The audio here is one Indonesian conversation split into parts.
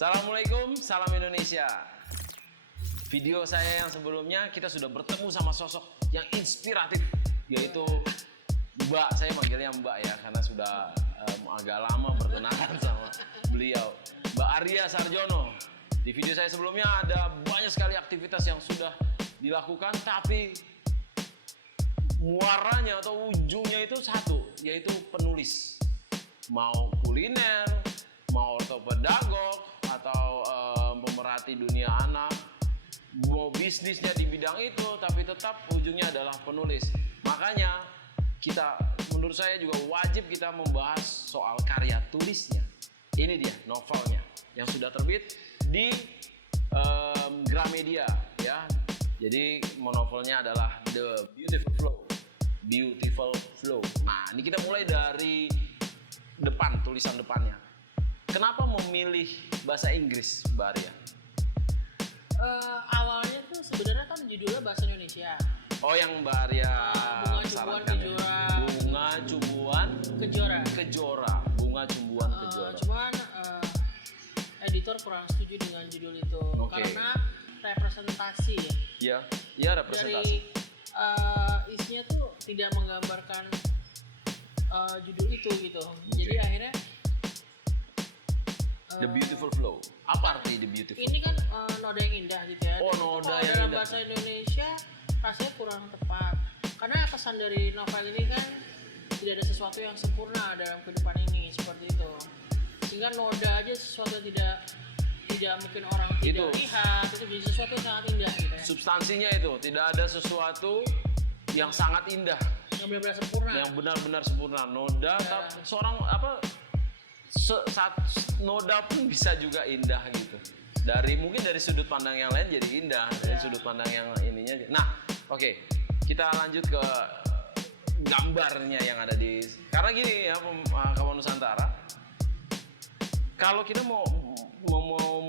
Assalamualaikum, salam Indonesia. Video saya yang sebelumnya kita sudah bertemu sama sosok yang inspiratif, yaitu Mbak, saya manggilnya Mbak ya, karena sudah agak lama berkenalan sama beliau, Mbak Arya Sarjono. Di video saya sebelumnya ada banyak sekali aktivitas yang sudah dilakukan, tapi muaranya atau ujungnya itu satu, yaitu penulis. Mau kuliner, mau ortopedagog, atau pemerhati dunia anak, mau bisnisnya di bidang itu, tapi tetap ujungnya adalah penulis. Makanya menurut saya juga wajib kita membahas soal karya tulisnya. Ini dia novelnya yang sudah terbit di Gramedia ya. Jadi novelnya adalah The Beautiful Flow. Beautiful Flow. Nah, ini kita mulai dari depan, tulisan depannya. Kenapa memilih bahasa Inggris, Mbak Arya? Awalnya tuh sebenarnya kan judulnya bahasa Indonesia. Oh, yang Mbak Arya sarankan ya? Bunga Cumbuan Kejora. Bunga Cumbuan Kejora. Cuman editor kurang setuju dengan judul itu karena representasi ya. Iya representasi. Dari isinya tuh tidak menggambarkan judul itu gitu. Jadi akhirnya The Beautiful Flow. Apa arti The Beautiful? Ini kan noda yang indah gitu ya. Oh, noda yang dalam indah. bahasa Indonesia rasanya kurang tepat. Karena kesan dari novel ini kan tidak ada sesuatu yang sempurna dalam kehidupan ini, seperti itu. Sehingga noda aja sesuatu yang tidak mungkin orang tidak lihat, itu jadi sesuatu yang sangat indah gitu ya. Substansinya itu tidak ada sesuatu yang sangat indah, yang benar-benar sempurna. Yang benar-benar sempurna. Noda seorang noda pun bisa juga indah gitu. Mungkin dari sudut pandang yang lain jadi indah, dari sudut pandang yang ininya. Nah, oke. Kita lanjut ke gambarnya yang ada karena gini ya, kawan Nusantara. Kalau kita mau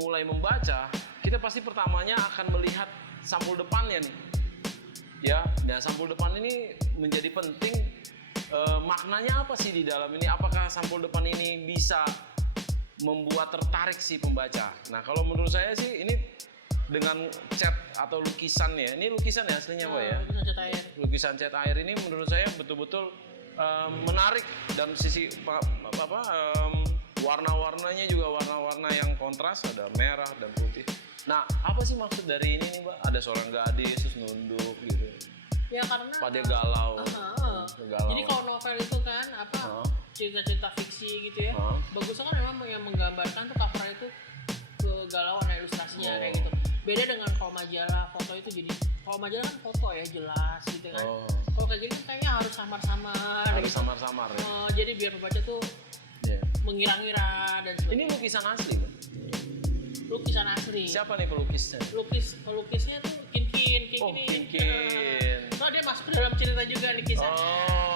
mulai membaca, kita pasti pertamanya akan melihat sampul depannya nih. Ya, nah sampul depan ini menjadi penting. Maknanya apa sih di dalam ini? Apakah sampul depan ini bisa membuat tertarik si pembaca? Nah, kalau menurut saya sih ini dengan cat atau lukisan ya. Ini lukisan ya aslinya Pak ya? Lukisan cat air. Lukisan cat air ini menurut saya betul-betul menarik, dan sisi warna-warnanya juga warna-warna yang kontras, ada merah dan putih. Nah, apa sih maksud dari ini nih, Mbak? Ada seorang gadis terus nunduk gitu. Ya karena pada galau. Jadi kalau novel itu kan cerita-cerita fiksi gitu ya. Bagusnya kan memang yang menggambarkan tuh cover itu kegalauan ilustrasinya kayak gitu. Beda dengan kalau majalah foto itu, jadi kalau majalah kan foto ya jelas gitu kan. Kalau kayak gini kan kayaknya harus samar-samar. Harus samar-samar ya. Jadi biar pembaca tuh mengira-ngira dan sebagainya. Ini lukisan asli, Mbak? Lukisan asli. Siapa nih pelukisnya? Pelukisnya tuh Kinkin. So dia masuk ke dalam cerita juga nih kisahnya.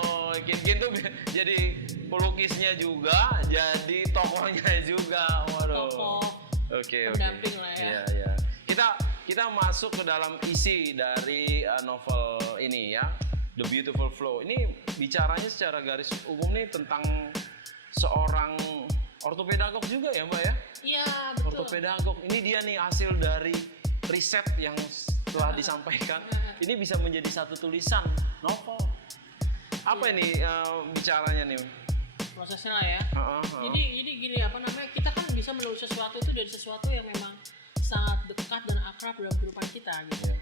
Oh, Kinkin tuh jadi pelukisnya juga, jadi tokohnya juga. Waduh. Tokoh. Oke. Pendamping lah ya. Iya. Kita masuk ke dalam isi dari novel ini ya, The Beautiful Flow. Ini bicaranya secara garis umum nih tentang seorang ortopedagog juga ya, Mbak ya? Iya, betul. Ortopedagog. Ini dia nih hasil dari riset yang telah disampaikan. Ini bisa menjadi satu tulisan novel. Apa ini bicaranya nih? Prosesnya lah ya. Jadi gini, kita kan bisa menulis sesuatu itu dari sesuatu yang memang sangat dekat dan akrab dalam kehidupan kita gitu.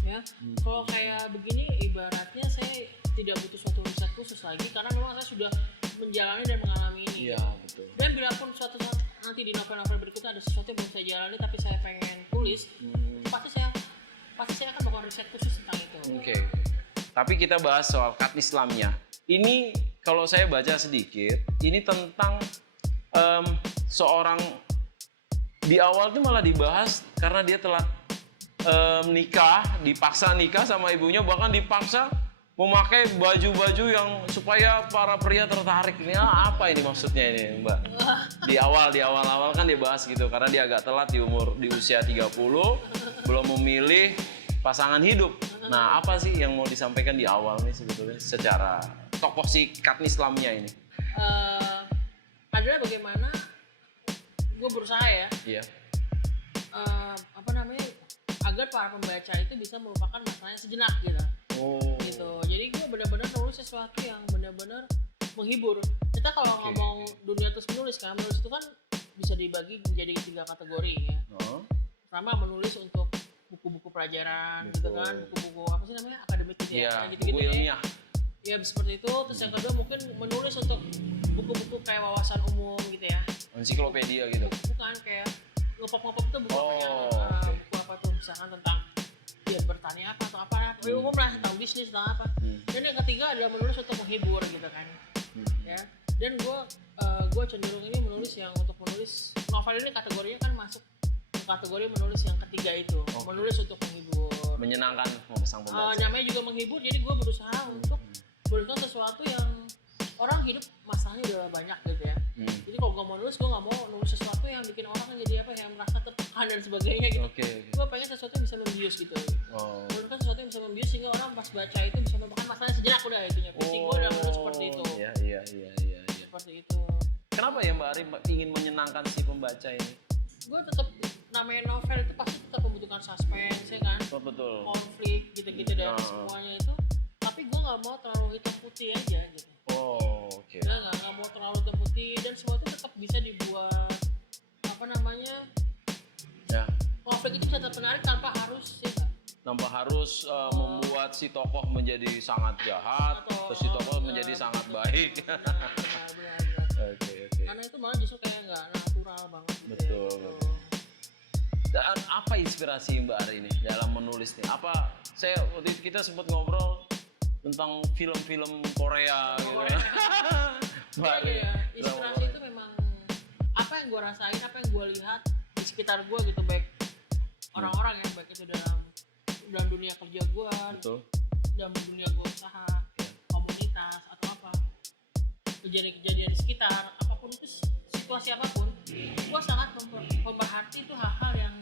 Ya. Kalau kayak begini ibaratnya saya tidak butuh suatu riset khusus lagi karena memang saya sudah menjalani dan mengalami ini. Iya, betul. Dan bila pun suatu saat nanti di novel-novel berikutnya ada sesuatu yang belum saya jalani tapi saya pengen tulis, pasti saya akan melakukan riset khusus tentang itu. Oke. Tapi kita bahas soal kat Islamnya. Ini kalau saya baca sedikit, ini tentang seorang di awal itu malah dibahas karena dia telah dipaksa nikah sama ibunya, bahkan dipaksa memakai baju-baju yang supaya para pria tertarik. Ini apa ini maksudnya ini, Mbak? Di awal kan dia bahas gitu karena dia agak telat di usia 30, belum memilih pasangan hidup. Nah, apa sih yang mau disampaikan di awal nih sebetulnya secara tokoh si kat Islamnya ini? Adalah bagaimana gue berusaha ya. Iya. Apa namanya, agar para pembaca itu bisa melupakan masalahnya sejenak gitu. Gitu. Jadi gue benar-benar nulis sesuatu yang benar-benar menghibur. Kita kalau ngomong dunia terus menulis kan, menulis itu kan bisa dibagi menjadi 3 kategori ya. Pertama menulis untuk buku-buku pelajaran gitu kan, buku-buku apa sih namanya, akademik gitu ya, gitu-gitu buku ilmiah. Ya seperti itu. Terus yang kedua mungkin menulis untuk buku-buku kayak wawasan umum gitu ya. Ensiklopedia gitu. Bukan kayak ngepop-ngepop tuh buku buku apa tuh misalkan tentang dia bertani apa atau apa, umum lah, tentang bisnis tentang apa. Dan yang ketiga adalah menulis untuk menghibur gitu kan. Ya. Dan gue cenderung ini menulis yang untuk menulis novel ini kategorinya kan masuk ke kategori menulis yang ketiga itu, menulis untuk menghibur, menyenangkan sang pembaca. Namanya juga menghibur, jadi gue berusaha untuk berikan sesuatu yang orang hidup masalahnya udah banyak gitu ya. Jadi kalau gue mau nulis, gue nggak mau nulis sesuatu yang bikin orang jadi apa ya, merasa tertekan dan sebagainya gitu. Gue pengen sesuatu yang bisa membius gitu. Menuliskan sesuatu yang bisa membius sehingga orang pas baca itu bisa melupakan masalahnya sejenak, udah intinya. Visi gue udah menulis seperti itu. Iya. Seperti itu. Kenapa ya Mbak Ari ingin menyenangkan si pembaca ini? Gue tetap, namanya novel itu pasti tetap membutuhkan suspense ya kan. Betul. Konflik gitu-gitu dan semuanya itu. Tapi gue nggak mau terlalu hitam putih aja gitu. Ya nggak mau terlalu hitam putih, dan semua itu tetap bisa dibuat apa namanya. Ya. Konflik itu bisa tetap menarik tanpa harus ya gak? Tanpa harus membuat si tokoh menjadi sangat jahat, terus si tokoh menjadi sangat baik. Benar. Oke. Karena itu malah justru kayak nggak natural banget. Betul. Dan apa inspirasi Mbak Ari ini dalam menulis nih? Waktu itu kita sempat ngobrol tentang film-film Korea gitu. Mbak Ari ya, inspirasi itu memang apa yang gue rasain, apa yang gue lihat di sekitar gue gitu, baik orang-orang ya, baik itu dalam dunia kerja gue, dalam dunia gue usaha, komunitas atau apa, kejadian-kejadian di sekitar, apapun itu, situasi apapun, gue sangat memperhati itu hal-hal yang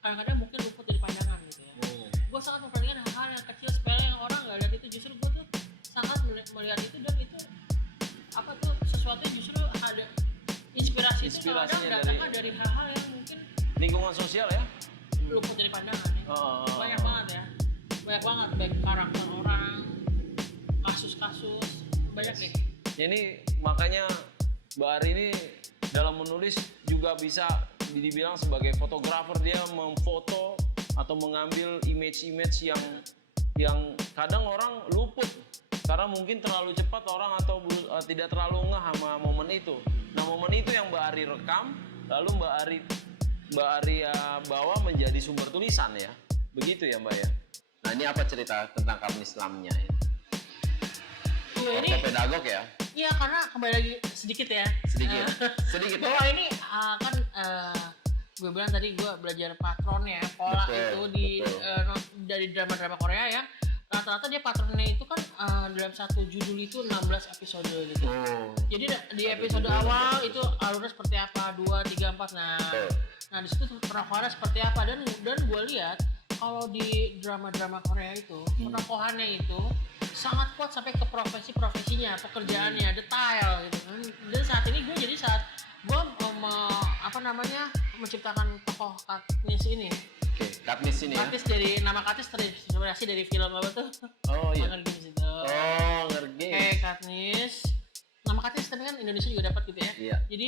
kadang-kadang mungkin luput dari pandangan gitu ya. Gue sangat memperhatikan hal-hal yang kecil sepele yang orang nggak lihat itu, justru gue tuh sangat melihat itu, dan itu apa tuh sesuatu yang justru ada inspirasinya dari hal-hal yang mungkin lingkungan sosial ya, luput dari pandangan ya. Banyak banget baik karakter orang, kasus-kasus, banyak deh. Ini makanya Mbak Ari ini dalam menulis juga bisa dibilang sebagai fotografer. Dia memfoto atau mengambil image-image yang kadang orang luput karena mungkin terlalu cepat orang atau tidak terlalu ngeh sama momen itu. Nah, momen itu yang Mbak Ari rekam, lalu Mbak Ari bawa menjadi sumber tulisan ya. Begitu ya Mbak ya. Nah, ini apa cerita tentang Kartnis Lamnya ini? Ini pedagog ya? Iya, karena kembali lagi sedikit ya. Sedikit. Bahwa ini kan gue bilang tadi gue belajar patron ya, pola itu dari drama-drama Korea ya. Rata-rata dia patronnya itu kan dalam satu judul itu 16 episode gitu. Jadi di episode awal itu alurnya seperti apa, 2, 3, 4. Nah di situ penokohannya seperti apa, dan gue lihat kalau di drama-drama Korea itu penokohannya itu sangat kuat sampai ke profesinya, pekerjaannya, detail gitu kan. Dan saat ini gue menciptakan tokoh Katniss ini. Katniss ini ya? Katniss dari nama Katniss terinspirasi dari film apa tuh? Iya. Ngerti. Kayak Katniss. Nama Katniss tapi kan Indonesia juga dapat gitu ya. Iya. Jadi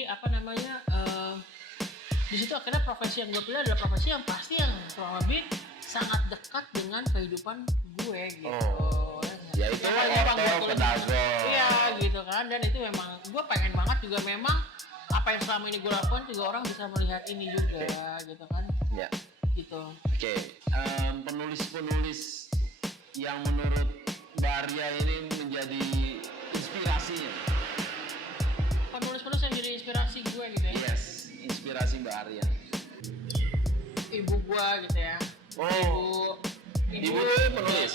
di situ akhirnya profesi yang gue pilih adalah profesi yang pasti yang kurang lebih sangat dekat dengan kehidupan gue gitu. Ya itu pedagog. Iya gitu kan, dan itu memang gue pengen banget juga, memang apa yang selama ini gue lakukan juga orang bisa melihat ini juga gitu kan. Iya. Gitu. Penulis-penulis yang menurut Mbak Arya ini menjadi inspirasinya. Penulis-penulis yang jadi inspirasi gue gitu ya. Yes, inspirasi Mbak Arya. Ibu gue gitu ya. Ibu penulis.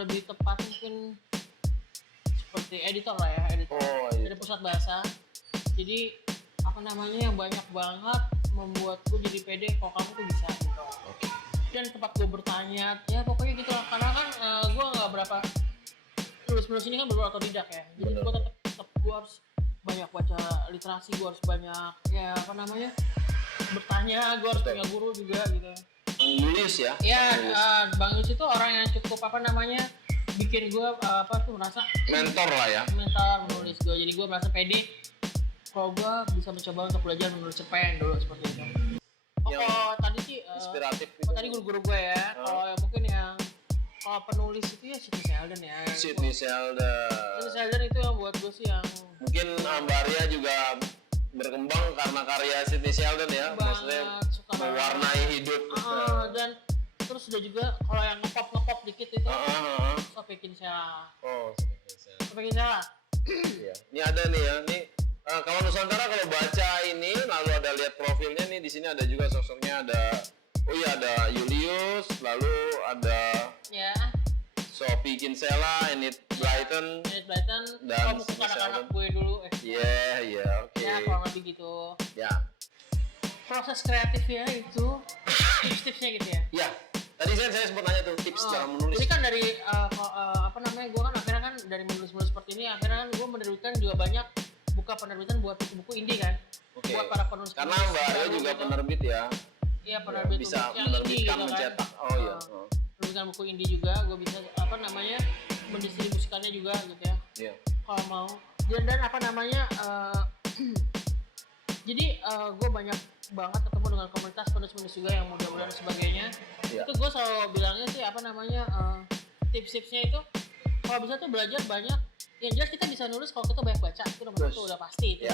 Lebih tepat mungkin seperti editor lah ya, dari pusat bahasa. Jadi yang banyak banget membuat gue jadi pede kalau kamu tuh bisa gitu. Dan tempat gue bertanya ya pokoknya gitu lah, karena kan gue nggak berapa tulis ini kan beberapa otodidak ya, jadi gue tetap gue harus banyak baca literasi, gue harus banyak ya apa namanya bertanya, gue harus punya guru juga gitu. Nulis ya? Bang Yus itu orang yang cukup apa namanya bikin gue merasa mentor lah ya. Mentor menulis gue, jadi gue merasa pede kalau gue bisa mencoba untuk belajar menulis cerpen dulu seperti itu. Kalau tadi sih inspiratif. Tadi guru-guru gue ya. Kalau mungkin yang kalau penulis itu ya Sidney Sheldon ya. Sidney Sheldon itu yang buat gue sih yang mungkin Mbak Arya juga berkembang karena karya Sidney Sheldon ya, maksudnya mewarnai hidup. Dan terus udah juga kalau yang ngepop dikit itu Sophie Kinsella. Sophie Kinsella. Iya. Ini ada nih ya, nih kawan Nusantara kalau baca ini lalu ada lihat profilnya nih, di sini ada juga sosoknya, ada ada Julius, lalu ada Sophie Kinsella, Enid Blyton, dan buku anak-anak gue dulu. Oke. Ya kurang lebih gitu. Ya. Proses kreatif ya itu tips-tipsnya gitu ya. Ya. Tadi saya sempat nanya tuh tips dalam menulis. Jadi kan dari gue kan akhirnya kan dari menulis seperti ini akhirnya kan gue menerbitkan juga banyak buka penerbitan buat buku indie kan. Oke. Buat para penulis. Karena Mbak Arya juga penerbit ya. Iya, penerbit bisa yang indie gitu mencetak. kan. Penerbitan buku indie juga, gue bisa mendistribusikannya juga gitu ya. Iya. Kalau mau. Dan jadi gue banyak banget ketemu dengan komunitas penulis-penulis juga yang muda-muda dan sebagainya. Itu gue selalu bilangnya sih tips-tipsnya itu kalau bisa tuh belajar banyak. Yang jelas kita bisa nulis kalau kita banyak baca, itu nomor satu, udah pasti itu.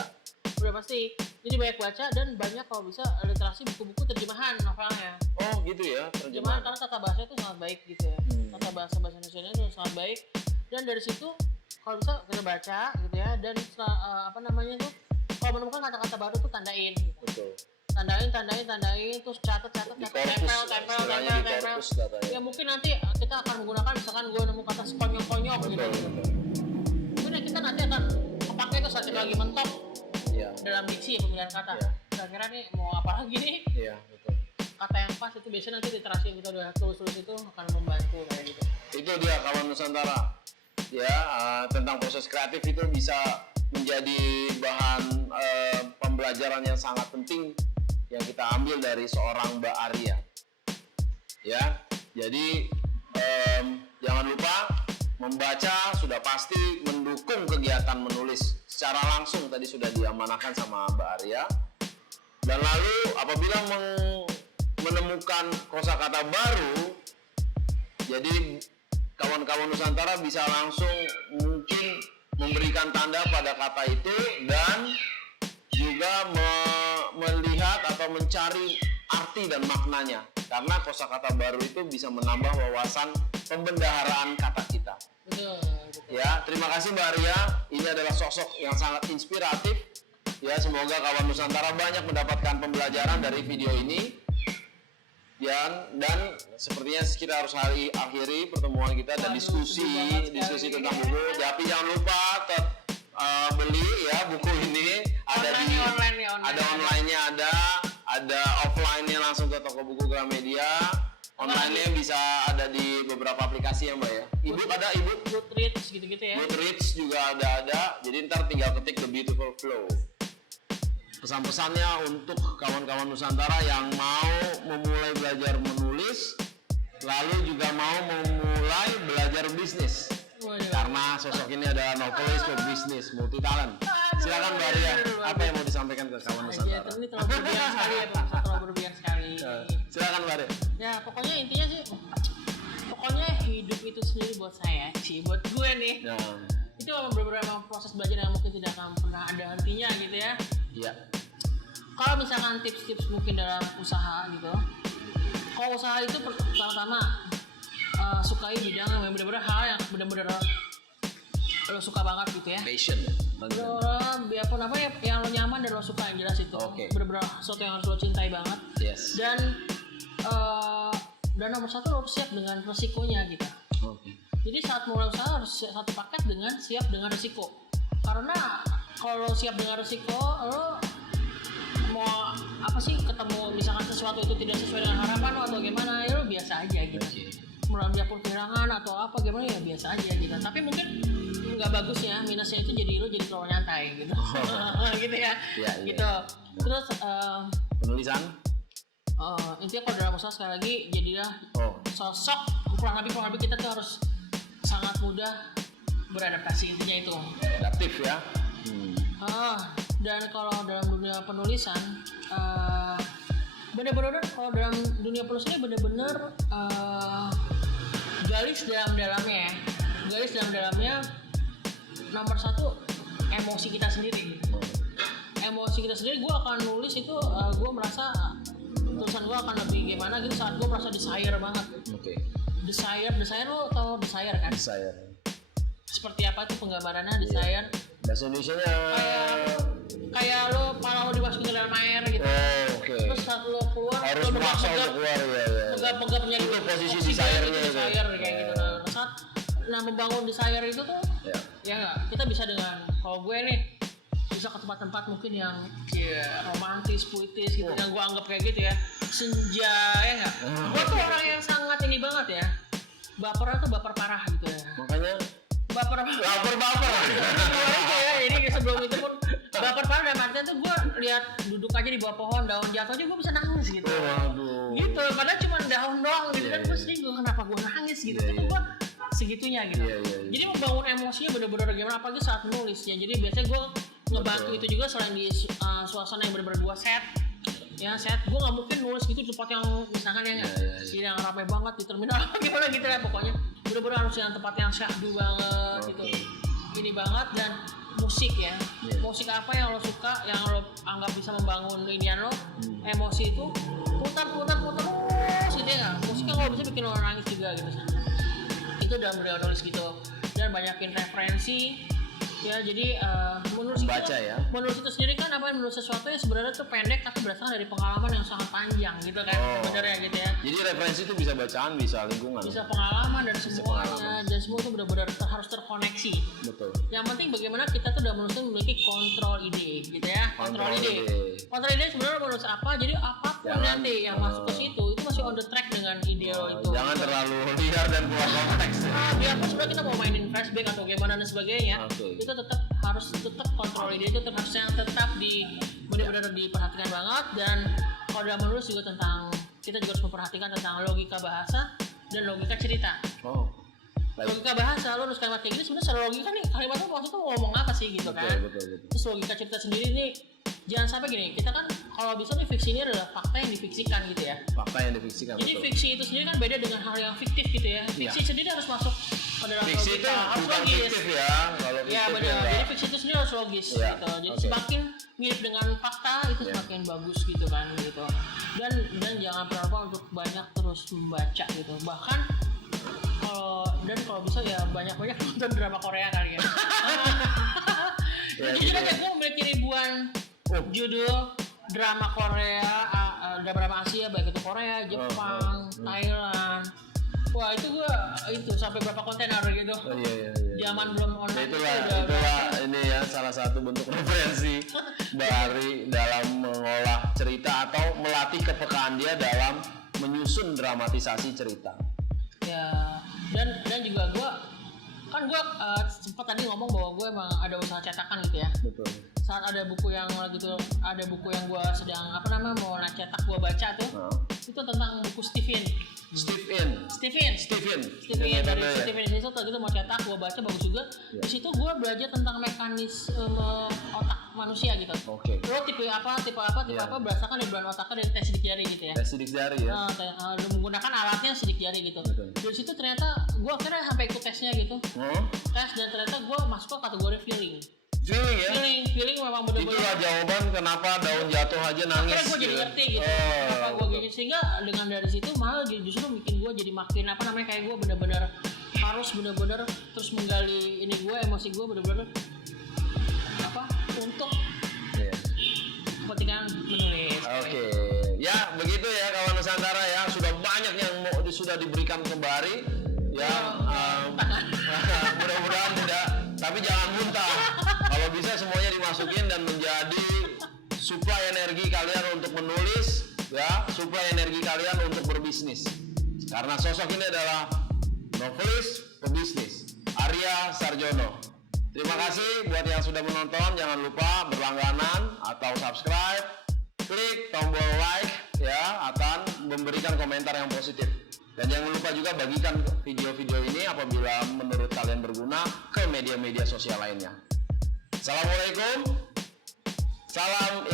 Udah pasti. Jadi banyak baca dan banyak kalau bisa literasi buku-buku terjemahan novelnya. Oh gitu ya, terjemahan karena tata bahasa itu sangat baik gitu ya. Tata bahasa Indonesia itu sangat baik. Dan dari situ kalau bisa kita baca gitu ya, dan kalau menemukan kata-kata baru tuh tandain gitu. Betul. Tandain terus catat tempel. Ya mungkin nanti kita akan menggunakan misalkan gue nemu kata sekonyong-konyong gitu. Mungkin kita nanti akan kepake itu saat kita lagi mentok dalam diksi pemilihan kata. Kira-kira nih mau apa lagi nih? Iya, betul. Kata yang pas itu biasanya nanti literasi yang kita udah tulis itu akan membantu kayak gitu. Itu dia kawan Nusantara. Tentang proses kreatif itu bisa menjadi bahan pembelajaran yang sangat penting yang kita ambil dari seorang Mbak Arya. Ya, jadi jangan lupa membaca sudah pasti mendukung kegiatan menulis secara langsung, tadi sudah diamanahkan sama Mbak Arya. Dan lalu apabila menemukan kosakata baru, jadi kawan-kawan Nusantara bisa langsung mungkin memberikan tanda pada kata itu dan juga melihat atau mencari arti dan maknanya, karena kosakata baru itu bisa menambah wawasan pembendaharaan kata kita. Betul. Ya, terima kasih Mbak Arya. Ini adalah sosok yang sangat inspiratif. Ya, semoga kawan Nusantara banyak mendapatkan pembelajaran dari video ini. Dan sepertinya kita harus akhiri pertemuan kita dan diskusi tentang buku. Tapi jangan lupa beli ya buku ini, ada online-nya, ada offline-nya langsung ke toko buku Gramedia. Online-nya bisa ada di beberapa aplikasi ya Mbak ya. Goodreads gitu-gitu ya. Goodreads juga ada. Jadi ntar tinggal ketik The Beautiful Flow. Pesan-pesannya untuk kawan-kawan Nusantara yang mau memulai belajar menulis, lalu juga mau memulai belajar bisnis. Karena sosok ini adalah novelis berbisnis, multi talent. Silakan Mbak Arya, apa yang mau disampaikan ke kawan Nusantara? Ini terlalu berlebihan sekali ya Pak, terlalu berlebihan sekali. Silakan Mbak Arya. Ya pokoknya intinya sih, hidup itu sendiri buat saya buat gue nih. Itu beberapa proses belajar yang mungkin tidak akan pernah ada hentinya gitu ya. Iya. Kalau misalkan tips-tips mungkin dalam usaha gitu, kalau usaha itu pertama sukai bidang yang benar-benar hal yang benar-benar lo suka banget gitu ya. Passion. Yang lo nyaman dan lo suka, yang jelas itu. Benar-benar sesuatu yang harus lo cintai banget. Yes. Dan nomor satu lo harus siap dengan resikonya gitu. Jadi saat mulai usaha harus satu paket dengan siap dengan resiko. Karena kalau siap dengan resiko, lo mau ketemu misalkan sesuatu itu tidak sesuai dengan harapan lo atau gimana, ya lo biasa aja gitu. melalui perkiraan atau apa gimana ya biasa aja gitu. Tapi mungkin nggak bagusnya minusnya itu jadi lu jadi terlalu nyantai gitu. Gitu ya. Iya. Gitu. Terus penulisan intinya kalau dalam usaha sekali lagi jadilah sosok kurang lebih kita tuh harus sangat mudah beradaptasi, intinya itu. adaptif ya. Dan kalau dalam dunia penulisan bener-bener kalau dalam dunia penulisan ini bener-bener garis dalam-dalamnya ya. Garis dalam-dalamnya nomor satu emosi kita sendiri. Emosi kita sendiri, gue akan nulis itu gue merasa tulisan gue akan lebih gimana gitu saat gue merasa desire banget. Desire lo tau desire kan? Desire. Seperti apa tuh penggambarannya desire? Bahasa Indonesianya kayak lo pala lo dimasukin ke dalam air gitu. Terus saat lo keluar harus lo memaksa untuk keluar megap nyari itu posisi desire-nya desire kayak gitu. Nah membangun desire itu tuh ya nggak, kita bisa dengan kalau gue nih bisa ke tempat-tempat mungkin yang romantis, puitis gitu, yang gue anggap kayak gitu ya, senja ya nggak. Gue tuh orang yang sangat ini banget ya, bapernya tuh baper parah gitu ya. Makanya baper. Ya, ini sebelum itu pun baper parah dan artinya tuh gue lihat duduk aja di bawah pohon, daun jatuh aja gue bisa nangis gitu. Gitu, padahal cuma daun doang gitu kan, gue sedih, kenapa gue nangis gitu. Tapi gue segitunya gitu. Jadi membangun emosinya bener-bener gimana, apalagi saat nulis ya. Jadi biasanya gue ngebantu itu juga selain di suasana yang bener-bener gue set. Gue nggak mungkin nulis gitu di tempat yang misalkan yang ramai banget di terminal gimana gitu ya, pokoknya bener-bener harus yang tempat yang syahdu banget gitu. Ini banget. Dan musik ya, musik apa yang lo suka, yang lo anggap bisa membangun inian lo, emosi itu putar terus gitu ya. Musiknya kalau bisa bikin lo nangis juga gitu. Itu dalam beliau nulis gitu. Dan banyakin referensi ya, jadi menulis itu sendiri kan apa, menulis sesuatu yang sebenarnya tuh pendek tapi berdasarkan dari pengalaman yang sangat panjang gitu kan, sebenarnya gitu ya. Jadi referensi itu bisa bacaan, bisa lingkungan, bisa pengalaman dan semuanya, dan semua itu benar-benar harus terkoneksi. Betul. Yang penting bagaimana kita tuh dalam menulis memiliki kontrol ide gitu ya. Kontrol ide sebenarnya menulis apa, jadi apapun nanti yang masuk ke situ itu masih on the track dengan ide itu. Jangan terlalu liar dan keluar konteks. Biarpun sebenarnya kita mau mainin flashback atau gimana dan sebagainya, itu harus tetap kontrol ide itu harusnya tetap benar-benar diperhatikan banget. Dan kalau dalam menulis juga kita juga harus memperhatikan tentang logika bahasa dan logika cerita. Logika bahasa, lo nulis kalimat kayak gini sebenarnya secara logika nih kalimat lo maksudnya mau ngomong apa sih gitu kan. Betul. Terus logika cerita sendiri nih, jangan sampai gini, kita kan kalau bisa nih fiksi ini adalah fakta yang difiksikan gitu ya. Jadi fiksi itu sendiri kan beda dengan hal yang fiktif gitu ya. Fiksi sendiri harus masuk ke dalam fiksi logika, harus bukan logis. Fiktif ya, kalau fiktif benar. Jadi fiksi itu sendiri harus logis gitu. Jadi semakin mirip dengan fakta itu semakin bagus gitu kan gitu. Dan jangan pernah lupa untuk banyak terus membaca gitu. Bahkan kalau bisa ya banyak-banyak nonton drama Korea kali ya. Jujur aja gue memiliki ribuan judul drama Korea, drama Asia, baik itu Korea, Jepang, Thailand. Wah itu sampai berapa kontainer gitu. Zaman belum online. Itulah ini ya salah satu bentuk referensi dari dalam mengolah cerita atau melatih kepekaan dia dalam menyusun dramatisasi cerita. Ya, dan juga gue sempat tadi ngomong bahwa gue emang ada usaha cetakan gitu ya. Betul. Saat ada buku yang gue sedang mau cetak gue baca tuh, itu tentang buku Stephen dari Stephen itu mau cetak, gue baca bagus juga. Di situ gue belajar tentang mekanisme otak manusia gitu. Lo tipe apa berdasarkan dari bulan otaknya dari tes sidik jari gitu ya. Tes sidik jari ya. Menggunakan alatnya sidik jari gitu. Dari situ ternyata gue akhirnya sampai ikut tesnya gitu. Tes, dan ternyata gue masuk ke kategori feeling. Feeling memang benar-benar. Itulah jawaban kenapa daun jatuh aja nangis. Akhirnya gue jadi ngerti gitu. Kenapa gue gitu, sehingga dengan dari situ malah justru bikin gue jadi makin kayak gue benar-benar harus benar-benar terus menggali ini gue, emosi gue benar-benar untuk kepentingan menulis. Ya begitu ya kawan Nusantara ya, sudah banyak yang sudah diberikan kembali ya. Mudah-mudahan tidak, tapi jangan muntah. Kalau bisa semuanya dimasukin dan menjadi suplai energi kalian untuk menulis ya, suplai energi kalian untuk berbisnis. Karena sosok ini adalah novelis, pebisnis, Arya Sarjono. Terima kasih buat yang sudah menonton. Jangan lupa berlangganan atau subscribe, klik tombol like ya, akan memberikan komentar yang positif. Dan jangan lupa juga bagikan video-video ini apabila menurut kalian berguna ke media-media sosial lainnya. Assalamualaikum. Salam